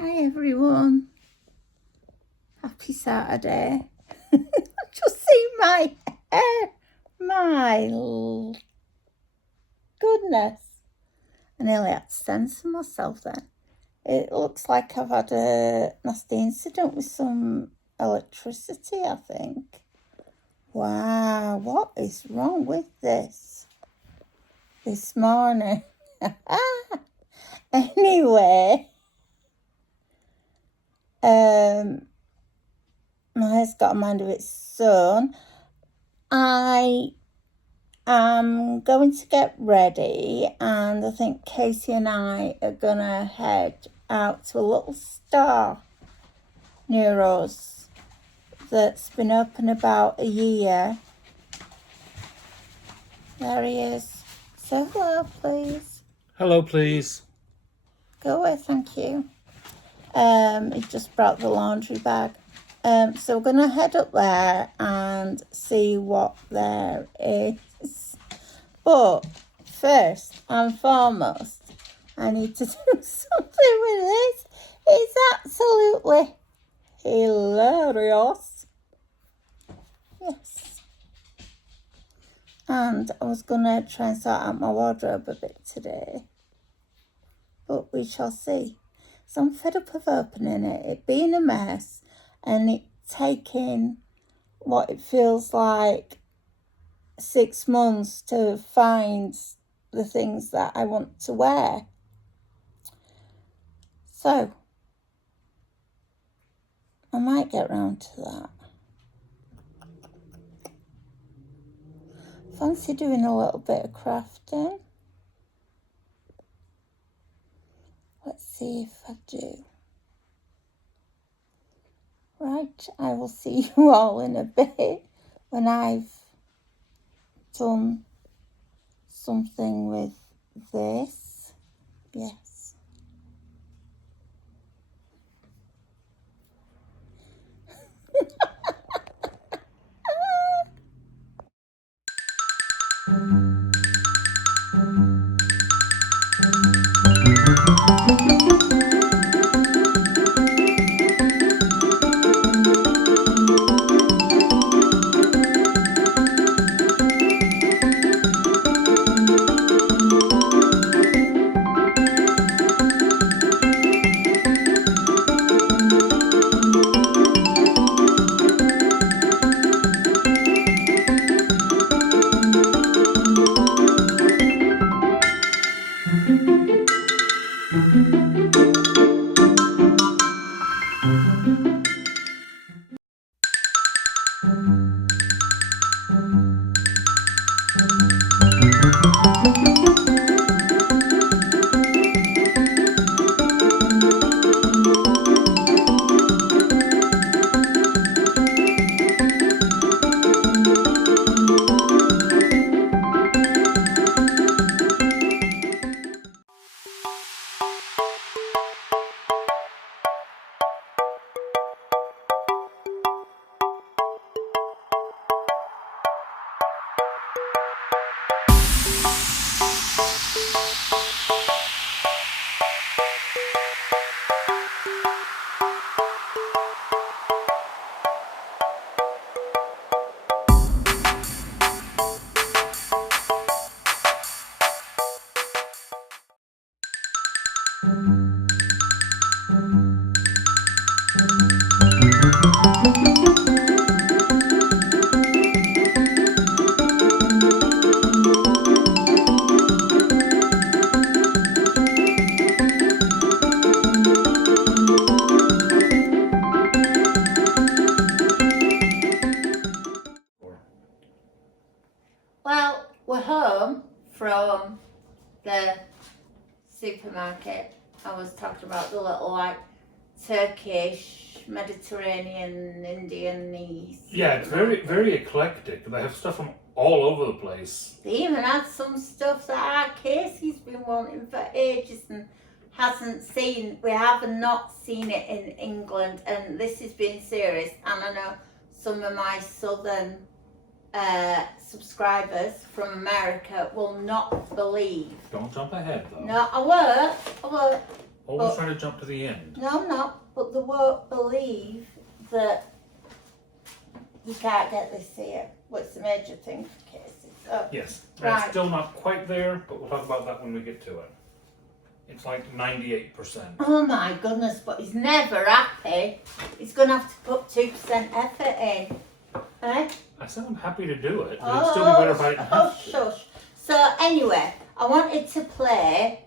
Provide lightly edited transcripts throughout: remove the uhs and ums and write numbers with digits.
Hi everyone. Happy Saturday. Just see my hair. Goodness. I nearly had to censor myself then. It looks like I've had a nasty incident with some electricity, I think. Wow, what is wrong with this morning? Anyway, my hair's got a mind of its own. I am going to get ready, and I think KaCee and I are gonna head out to a little store near us that's been open about a year. There he is. Say hello, please. Hello, please. Go away, thank you. He just brought the laundry bag. So we're gonna head up there and see what there is. But first and foremost, I need to do something with this. It's absolutely hilarious. Yes. And I was gonna try and sort out my wardrobe a bit today, but we shall see. So I'm fed up of opening it being a mess, and it taking what it feels like 6 months to find the things that I want to wear. So I might get round to that. Fancy doing a little bit of crafting. Let's see if I do. Right, I will see you all in a bit when I've done something with this. Yes. Well, we're home from the supermarket. I was talking about the little Turkish, Mediterranean, Indian-y. Yeah, it's very eclectic. They have stuff from all over the place. They even had some stuff that our KaCee's been wanting for ages and hasn't seen. We have not seen it in England, and this has been serious. And I know some of my southern subscribers from America will not believe. Don't jump ahead, though. No, I won't. Always trying to jump to the end. No, I'm not. But they won't believe that you can't get this here. What's the major thing for KaCee? So, Yes. right. It's still not quite there, but we'll talk about that when we get to it. It's like 98%. Oh my goodness, but he's never happy. He's going to have to put 2% effort in. Eh? I said I'm happy to do it, but it'd still be better if I didn't have to. Shush. So anyway, I wanted to play.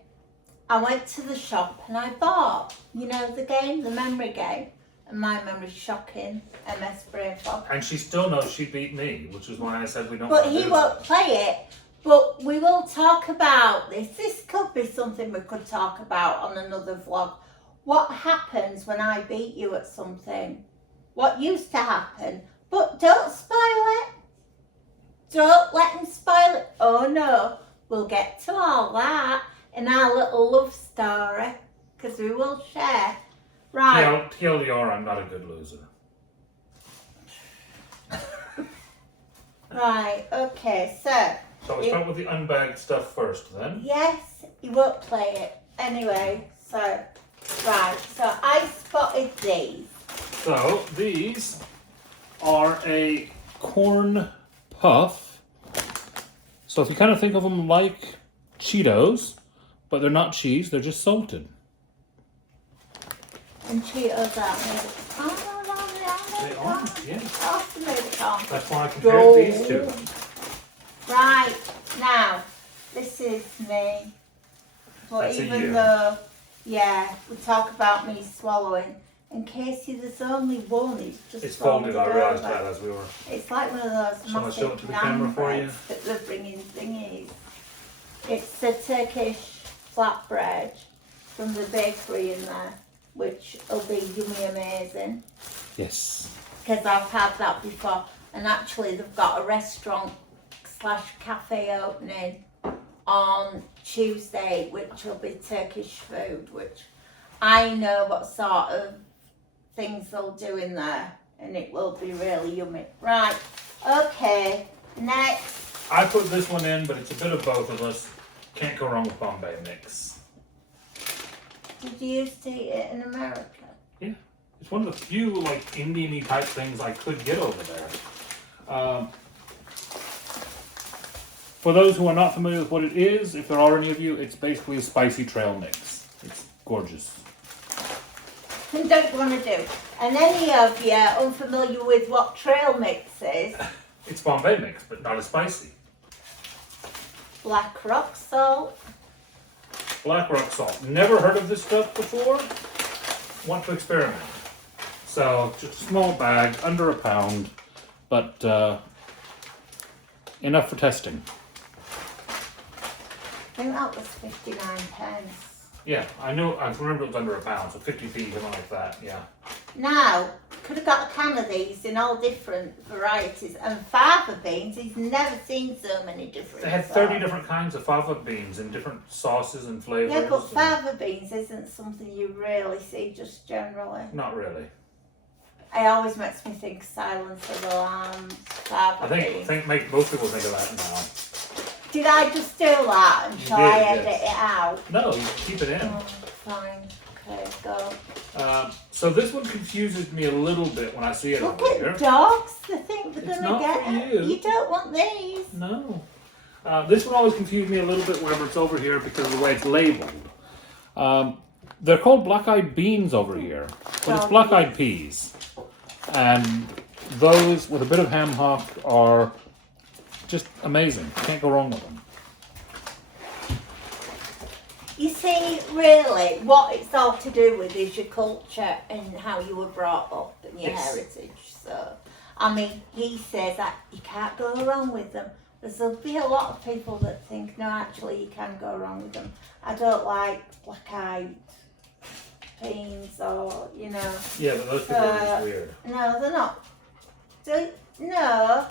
I went to the shop and I bought, you know, the game, the memory game. And my memory's shocking. MS Brain Fog. And she still knows she beat me, which is why I said we don't. But he won't play it. But we will talk about this. This could be something we could talk about on another vlog. What happens when I beat you at something? What used to happen? But don't spoil it. Don't let him spoil it. Oh no, we'll get to all that in our little love story. Because we will share. Right. TLDR, I'm not a good loser. Right, okay, so. So we start with the unbagged stuff first then. Yes, he won't play it. Anyway, so, right, so I spotted these. So these are a corn puff. So if you kind of think of them like Cheetos, but they're not cheese, they're just salted. And Cheetos are made of They are, yes. That's why I compared these to them. Right, now, this is me. But That's a even you. though, yeah, we talk about me swallowing, in KaCee there's only one, It's folded, I realised that as we were. It's like one of those Shall I show it massive to the camera for you? that they're bringing thingies. It's a Turkish flatbread from the bakery in there, which will be yummy amazing. Yes. Because I've had that before. And actually they've got a restaurant / cafe opening on Tuesday, which will be Turkish food, which I know what sort of things they'll do in there, and it will be really yummy. Right, okay, next. I put this one in, but it's a bit of both of us. Can't go wrong with Bombay mix. Did you used to eat it in America? Yeah, it's one of the few like Indian-y type things I could get over there. For those who are not familiar with what it is, if there are any of you, it's basically a spicy trail mix. It's gorgeous. And don't want to do. And any of you unfamiliar with what trail mix is? It's Bombay mix, but not as spicy. Black rock salt. Black rock salt. Never heard of this stuff before. Want to experiment. So, just a small bag, under a pound, but enough for testing. I think that was 59p. Yeah, I remember it was under a pound, so 50p, something like that, yeah. Now, could have got a can of these in all different varieties. And fava beans, he's never seen so many different They had 30 different kinds of fava beans in different sauces and flavors. Yeah, but fava beans isn't something you really see just generally. Not really. It always makes me think Silence of the Lambs, fava beans. I think make most people think of that now. Did I just do that and shall I edit it out? No, you keep it in. Oh, fine. Okay, go. So this one confuses me a little bit when I see it Look over at here. dogs. They think they're It's going to not get for it. you. You don't want these. No. This one always confused me a little bit whenever it's over here because of the way it's labeled. They're called black-eyed beans over here, but it's black-eyed peas. And those with a bit of ham hock are just amazing. Can't go wrong with them. You see, really, what it's all to do with is your culture and how you were brought up and your heritage. So, I mean, he says that you can't go wrong with them. There'll be a lot of people that think, no, actually, you can go wrong with them. I don't like black-eyed beans or, you know. Yeah, but those people are just weird. No, they're not. No.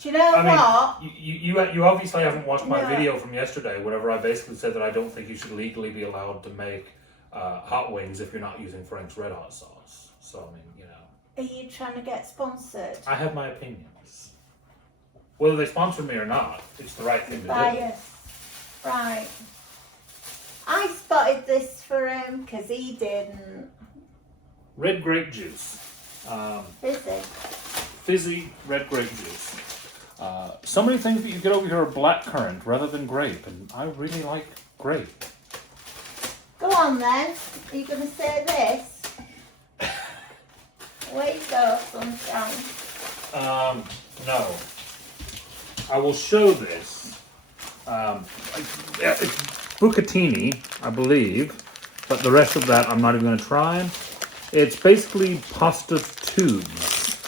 Do you know what? You obviously haven't watched my video from yesterday, whenever I basically said that I don't think you should legally be allowed to make hot wings if you're not using Frank's Red Hot sauce. So, I mean, you know. Are you trying to get sponsored? I have my opinions. Whether they sponsor me or not, it's the right thing to do. Bias. Right. I spotted this for him because he didn't. Red grape juice. Is it? Fizzy red grape juice. So many things that you get over here are blackcurrant rather than grape, and I really like grape. Go on then. Are you going to say this? Way to go, sunshine. No. I will show this. It's bucatini, I believe, but the rest of that I'm not even going to try. It's basically pasta tubes.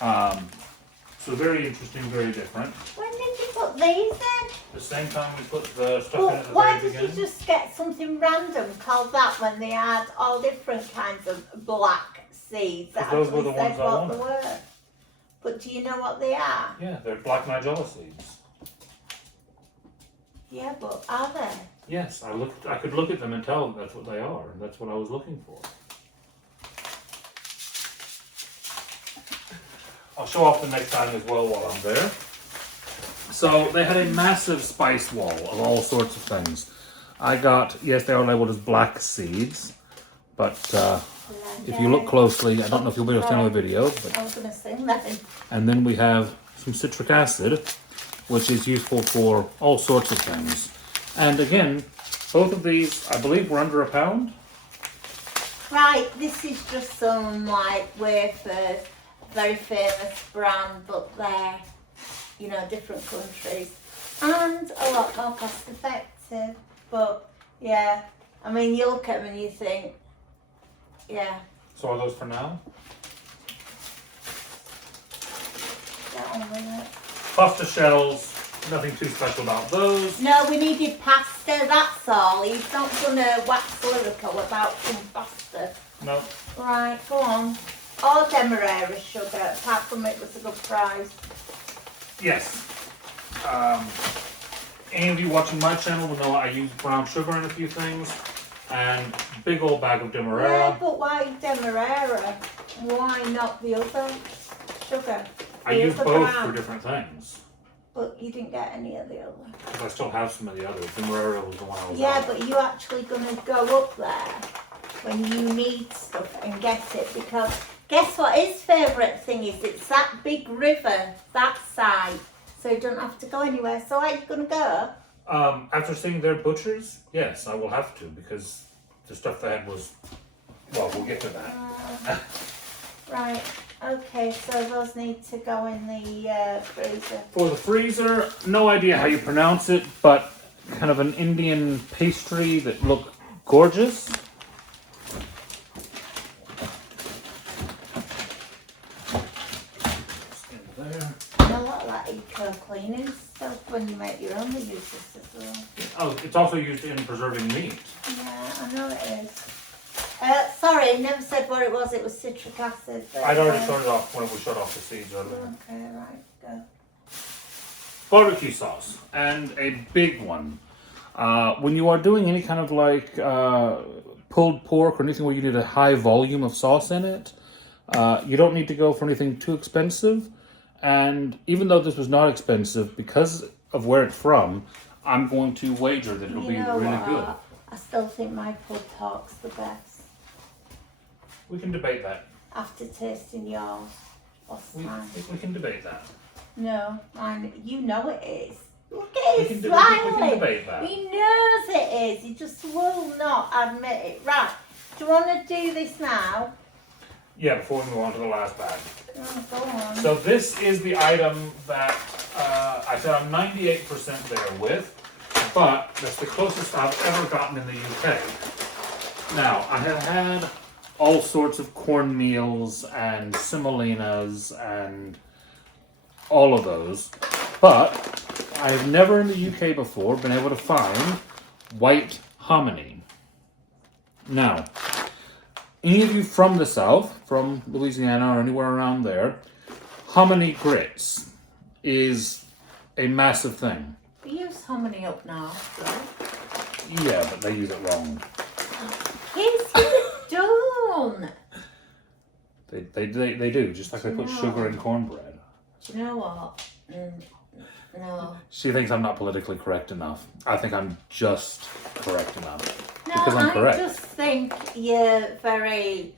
So very interesting, very different. When did you put these in? The same time we put the stuff Well, in at the why very did you beginning. just get something random called that when they had all different kinds of black seeds? That Those were the actually ones said I what they were. But do you know what they are? Yeah, they're black nigella seeds. Yeah, but are they? Yes, I could look at them and tell that's what they are, and that's what I was looking for. I'll show off the next time as well while I'm there. So they had a massive spice wall of all sorts of things. I got, yes, they are labeled as black seeds, but if you look closely, I don't know if you'll be able to see on the video, but I was going to sing that. and then we have some citric acid, which is useful for all sorts of things. And again, both of these, I believe, were under £1. Right, this is just some like wafers, very famous brand, but they're, you know, different countries. And a lot more cost effective. But yeah, I mean, you look at them and you think, yeah. So are those for now? Get on with it. Pasta shells, nothing too special about those. No, we needed pasta, that's all. He's not going to wax lyrical about some pasta. No. Right, go on. Or demerara sugar, apart from it was a good price. Yes. Any of you watching my channel will know I use brown sugar in a few things. And big old bag of Yeah, demerara. but why demerara? Why not the other sugar? I The use other both brand? for different things. But you didn't get any of the other. Because I still have some of the others. Demerara was the one I was Yeah, out. but you're actually going to go up there when you need stuff and get it, because guess what his favourite thing is? It's that big river, that side, so you don't have to go anywhere. So where are you going to go? After seeing their butchers, yes, I will have to, because the stuff they had was, well, we'll get to that. Right, okay, so those need to go in the freezer. For the freezer, no idea how you pronounce it, but kind of an Indian pastry that looked gorgeous. There. A lot of that eco-cleaning stuff when you make your own, they use this as well. Oh, it's also used in preserving meat. Yeah, I know it is. Sorry, I never said what it was. It was citric acid. I'd already shut it off when we shut off the seeds earlier. Okay, right, go. Barbecue sauce, and a big one. When you are doing any kind of like pulled pork or anything where you need a high volume of sauce in it, you don't need to go for anything too expensive. And even though this was not expensive, because of where it's from, I'm going to wager that it'll be really good. I still think my pulled pork's the best. We can debate that. After tasting yours last time. We can debate that. No, mine, you know it is. Look at We his can smiling. debate that. He knows it is. He just will not admit it. Right. Do you want to do this now? Yeah, before we move on to the last bag. Oh, go on. So this is the item that I said I'm 98% there with, but that's the closest I've ever gotten in the UK. Now, I have had all sorts of cornmeals and semolinas and all of those, but I have never in the UK before been able to find white hominy. Now, any of you from the South, from Louisiana or anywhere around there, hominy grits is a massive thing. We use hominy up north, though. Yeah, but they use it wrong. Yes, you don't. They do, just like they put sugar in cornbread. Do you know what? No. She thinks I'm not politically correct enough. I think I'm just correct enough. No, because I'm correct. I just think you're very,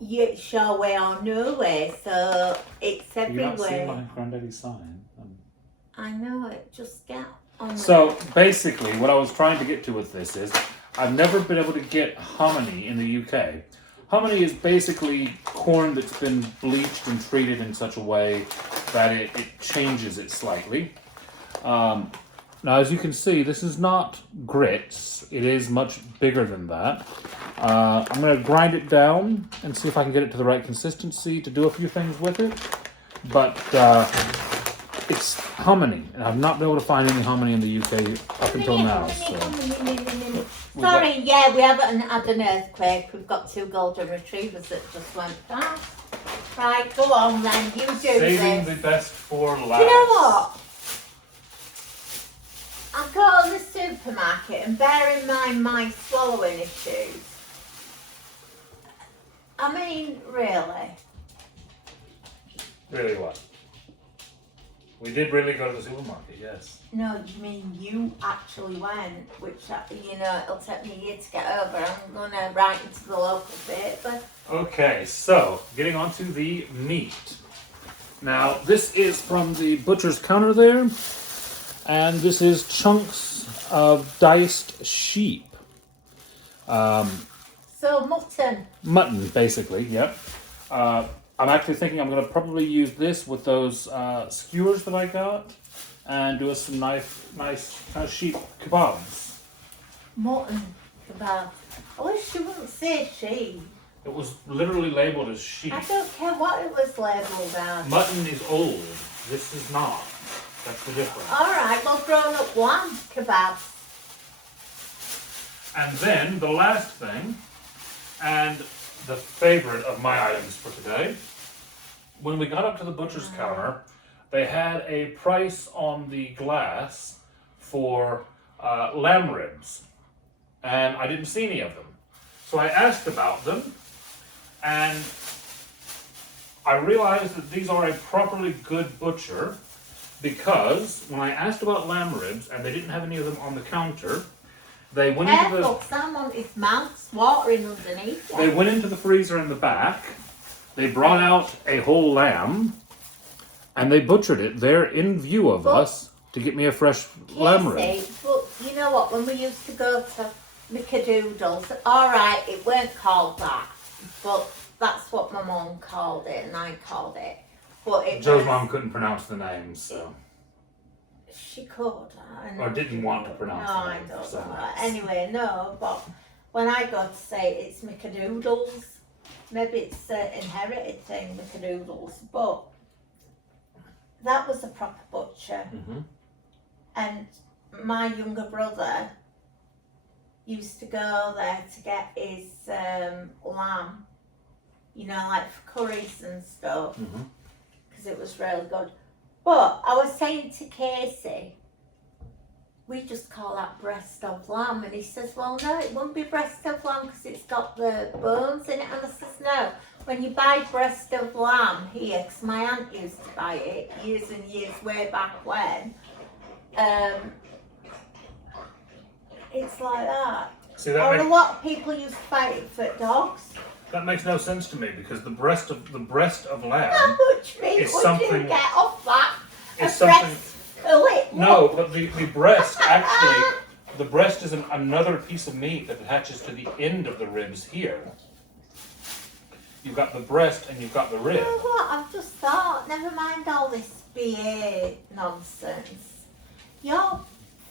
you show way or no way, so it's everywhere. You not see my granddaddy's sign? I know it. Just get on. So basically, what I was trying to get to with this is, I've never been able to get hominy in the UK. Hominy is basically corn that's been bleached and treated in such a way that it changes it slightly. Now, as you can see, this is not grits. It is much bigger than that. I'm going to grind it down and see if I can get it to the right consistency to do a few things with it. But it's hominy, and I've not been able to find any hominy in the UK up until now. So. Sorry, yeah, we haven't had an earthquake. We've got 2 golden retrievers that just went past. Right, go on then, you do Saving this. the best for last. Do you know what? I go to the supermarket and bear in mind my swallowing issues. I mean, really. Really what? We did really go to the supermarket, yes. No, you mean you actually went, which, you know, it'll take me a year to get over. I'm going to write into the local paper. Okay, so getting on to the meat. Now, this is from the butcher's counter there, and this is chunks of diced sheep. So, mutton. Mutton, basically, yep. I'm actually thinking I'm going to probably use this with those skewers that I got and do some nice kind of sheep kebabs. Mutton kebab. I wish you wouldn't say sheep. It was literally labeled as sheep. I don't care what it was labelled as. Mutton is old. This is not. That's the difference. Alright, well, grown up lamb kebabs. And then the last thing, and the favorite of my items for today, when we got up to the butcher's counter, they had a price on the glass for lamb ribs, and I didn't see any of them. So I asked about them, and I realized that these are a properly good butcher, because when I asked about lamb ribs and they didn't have any of them on the counter, they went into the someone, his mouth's watering underneath. They went into the freezer in the back. They brought out a whole lamb, and they butchered it there in view of us to get me a fresh lamb rib. But you know what? When we used to go to Micadoodles, all right, it weren't called that, but that's what my mum called it, and I called it. But Joe's mom couldn't pronounce the name, so. She could. Or didn't want to pronounce no, the I name. don't So. know. Anyway, no, but when I go to say it's Micadoodles, maybe it's an inherited thing, Micadoodles, but that was a proper butcher. Mm-hmm. And my younger brother used to go there to get his lamb, you know, like for curries and stuff, because it was really good. But I was saying to KaCee, we just call that breast of lamb, and he says, well, no, it wouldn't be breast of lamb because it's got the bones in it. And I says, no, when you buy breast of lamb here, because my aunt used to buy it years and years way back when, it's like that. See, Or a lot of people used to buy it for dogs. that makes no sense to me, because the breast of lamb How much meat is would something. you get off that? Is A something. breast fillet? No, but the breast actually, the breast is another piece of meat that attaches to the end of the ribs here. You've got the breast and you've got the rib. You know what? I've just thought, never mind all this BA nonsense. Your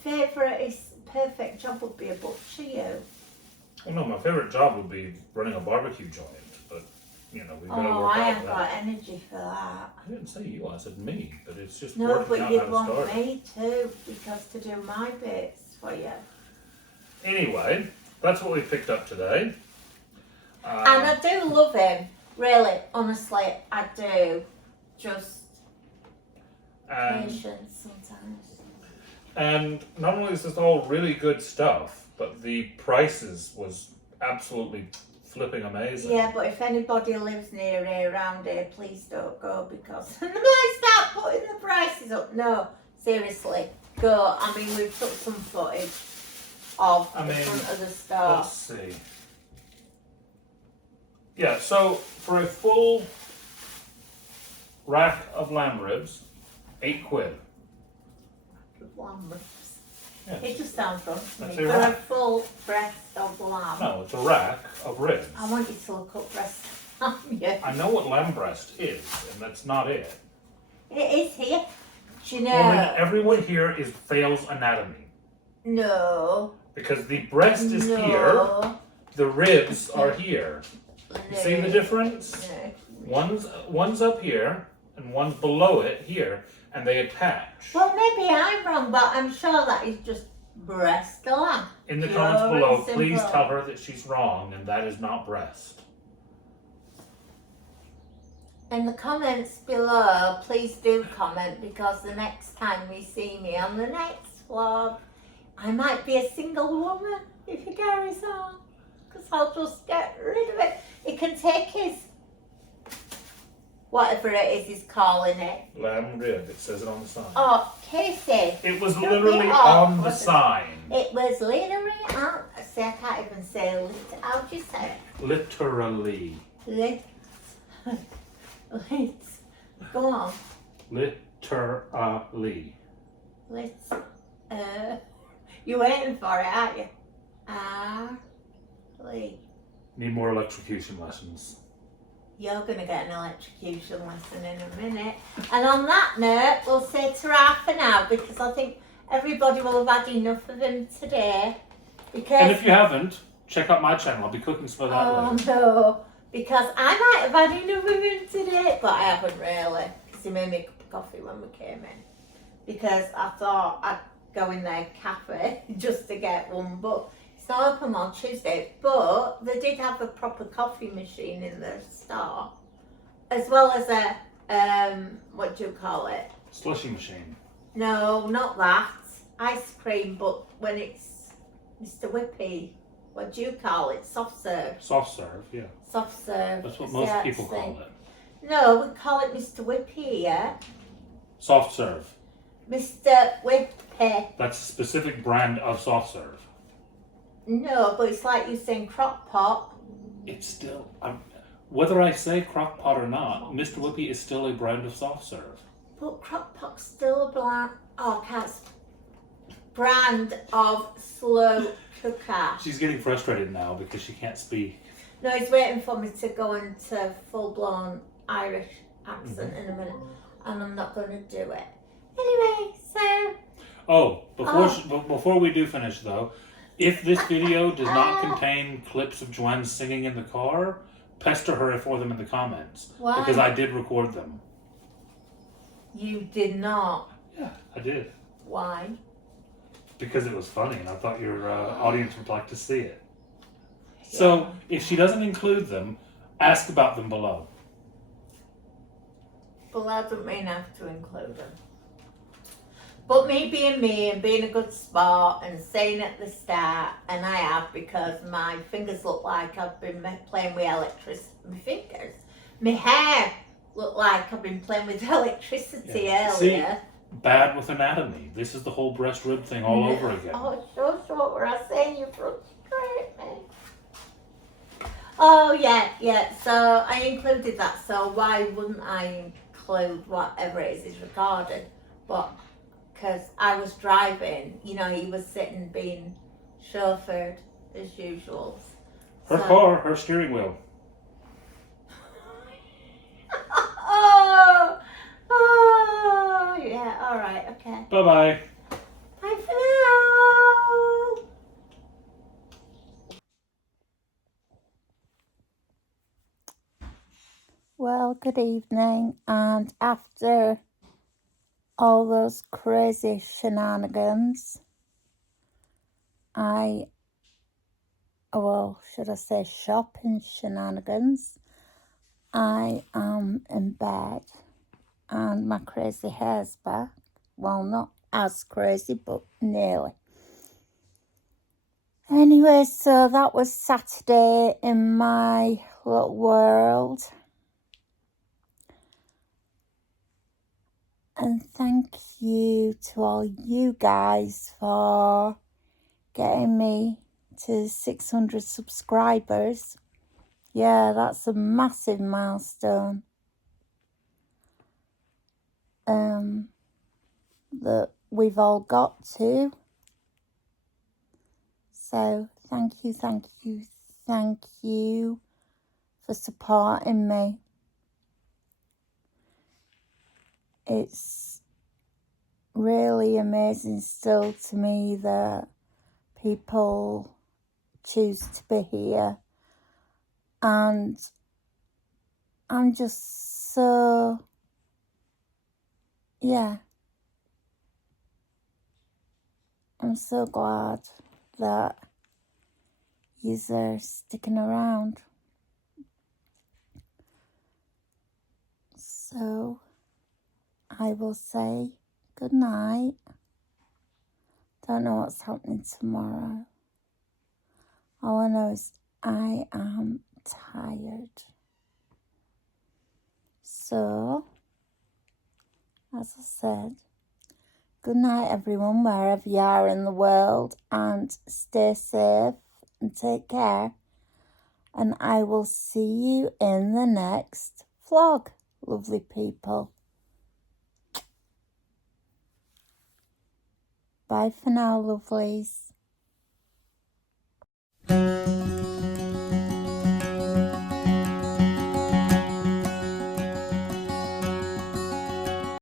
favourite perfect job would be a butcher, you. Well, no, my favourite job would be running a barbecue joint, but, you know, we've got to Oh, work I out haven't that. got energy for that. I didn't say you, I said me, but it's just No, working but out you'd how to want start it. me too, because to do my bits for you. Anyway, that's what we picked up today. And I do love him, really, honestly, I do. Just patience sometimes. And not only is this all really good stuff, but the prices was absolutely flipping amazing. Yeah, but if anybody lives near here, around here, please don't go, because when they start putting the prices up, no, Seriously, go. I mean, we've took some footage of the front of the store. Let's see. Yeah, so for a full rack of lamb ribs, £8. Lamb ribs. Yes. It just sounds wrong to me. That's a For a rack. full breast of lamb. No, it's a rack of ribs. I want you to look up breast lamb. Yeah. I know what lamb breast is, and that's not it. It is here. Do you know? Well, then everyone here fails anatomy. No. Because the breast is here, the ribs are here. You see the difference? No. One's up here, and one's below it here, and they attach. Well, maybe I'm wrong, but I'm sure that is just breast lamb. In the comments below, please tell her that she's wrong, and that is not breast. In the comments below, please do comment, because the next time we see me on the next vlog, I might be a single woman if he carries on, because I'll just get rid of it. He can take his, whatever it is he's calling it. Lamb rib, it says it on the sign. Oh, KaCee. It was literally on the sign. It was literally on, see, I can't even say, how do you say it? Literally. Go on. Literally. You're waiting for it, aren't you? Need more electrocution lessons. You're going to get an electrocution lesson in a minute. And on that note, we'll say ta-ra for now, because I think everybody will have had enough of him today. Because, and if you haven't, check out my channel. I'll be cooking some of that later. No, because I might have had enough of him today, but I haven't really, because he made me a cup of coffee when we came in. Because I thought I'd go in their cafe just to get one, but it's not open on Tuesday. But they did have a proper coffee machine in the store, as well as a what do you call it? Slushy machine. No, not that. Ice cream, but when it's Mr. Whippy, what do you call it? Soft serve. Soft serve, yeah. Soft serve. That's what most people call it. No, we call it Mr. Whippy, yeah? Soft serve. Mr. Whippy. That's a specific brand of soft serve. No, but it's like you saying crock pot. It's still, whether I say crock pot or not, Mr. Whippy is still a brand of soft serve. But crock pot's still a brand of slow cooker. She's getting frustrated now because she can't speak. No, he's waiting for me to go into full-blown Irish accent in a minute, and I'm not going to do it. Anyway, so... Before we do finish though, if this video does not contain clips of Joanne singing in the car, pester her for them in the comments. Why? Because I did record them. You did not? Yeah, I did. Why? Because it was funny and I thought your audience would like to see it. Yeah. So, if she doesn't include them, ask about them below. But that doesn't mean I have to include them. But me and being a good sport and saying at the start, and I have, because my fingers look like I've been playing with electricity. My fingers. My hair look like I've been playing with electricity earlier. See, bad with anatomy. This is the whole breast rib thing all over again. Oh, sure, what were I saying? You frustrate me. Oh, yeah. So I included that. So why wouldn't I include whatever it is recorded? But because I was driving, you know, he was sitting being chauffeured as usual. Her car, her steering wheel. Oh, yeah, all right, okay. Bye-bye. Bye for now. Well, good evening, and after all those crazy shenanigans, should I say shopping shenanigans, I am in bed and my crazy hair's back. Well, not as crazy, but nearly. Anyway, so that was Saturday in my little world. And thank you to all you guys for getting me to 600 subscribers. Yeah, that's a massive milestone. That we've all got to. So thank you for supporting me. It's really amazing still to me that people choose to be here, and I'm just so, yeah, I'm so glad that you're sticking around. So I will say good night. Don't know what's happening tomorrow. All I know is I am tired. So, as I said, good night everyone, wherever you are in the world, and stay safe and take care. And I will see you in the next vlog, lovely people. Bye for now, lovelies.